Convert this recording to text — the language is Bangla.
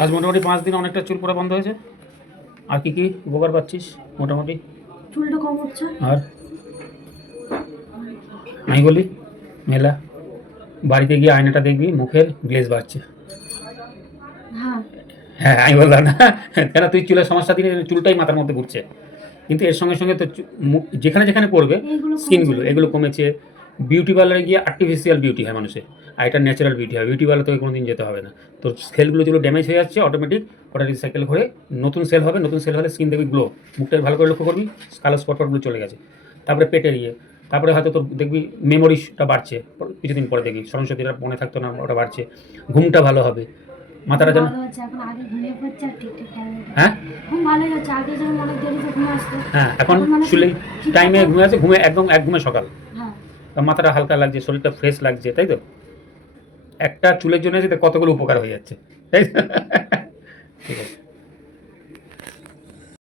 আজ মোটামুটি 5 দিন অনেকটা চুল পড়া বন্ধ হয়েছে। আর কি কি উপকার পাচ্ছিস মোটামুটি? চুলটা কম হচ্ছে। আর আমি বলি মেলা বাড়িতে গিয়ে আয়নাটা দেখবি মুখের গ্লেজ বাড়ছে। হ্যাঁ, হ্যাঁ আমি বললাম না কেন তুই চুলের সমস্যা দিনে চুলটাই মাথার মধ্যে ঘুরছে, কিন্তু এর সঙ্গে সঙ্গে তো মুখ যেখানে যেখানে পড়বে এইগুলো স্কিনগুলো কমেছে। এগুলো কমেছে। বিউটি পার্লারে গিয়ে আর্টিফিশিয়াল বিউটি হয় মানুষের, আর এটা ন্যাচারাল বিউটি হয়। বিউটি পার্লার তোকে কোনো দিন যেতে হবে না। তোর সেলগুলো যেগুলো ড্যামেজ হয়ে যাচ্ছে অটোমেটিক ওটা রিসাইকেল করে নতুন সেল হবে। নতুন সেল হলে স্কিন দেখবি গ্লো, মুখটা ভালো করে লক্ষ্য করবি কালো স্পটগুলো চলে গেছে। তারপরে পেটের ইয়ে, তারপরে হয়তো তোর দেখবি মেমোরিটা বাড়ছে, কিছুদিন পরে দেখবি স্মরণশক্তিটা মনে থাকতো না ওটা বাড়ছে। ঘুমটা ভালো হবে, মাথাটা যেন ভালো হচ্ছে, এখন আগে ঘুমিয়ে পড়ছে আর ঠিকঠাক টাইমে। হ্যাঁ ঘুম ভালোই হচ্ছে, আগে যেমন অনেক দেরিতে ঘুম আসতো। হ্যাঁ এখন মানে শুলে ঠিক টাইমে মতো- ঘুমিয়ে আছে, ঘুমে একদম এক ঘুমে সকাল। হ্যাঁ, মাথাটা হালকা লাগছে, শরীরটা ফ্রেশ লাগছে, তাই তো? একটা চুলের জন্য যেতে কতগুলো উপকার হয়ে যাচ্ছে, তাই তো? ঠিক আছে।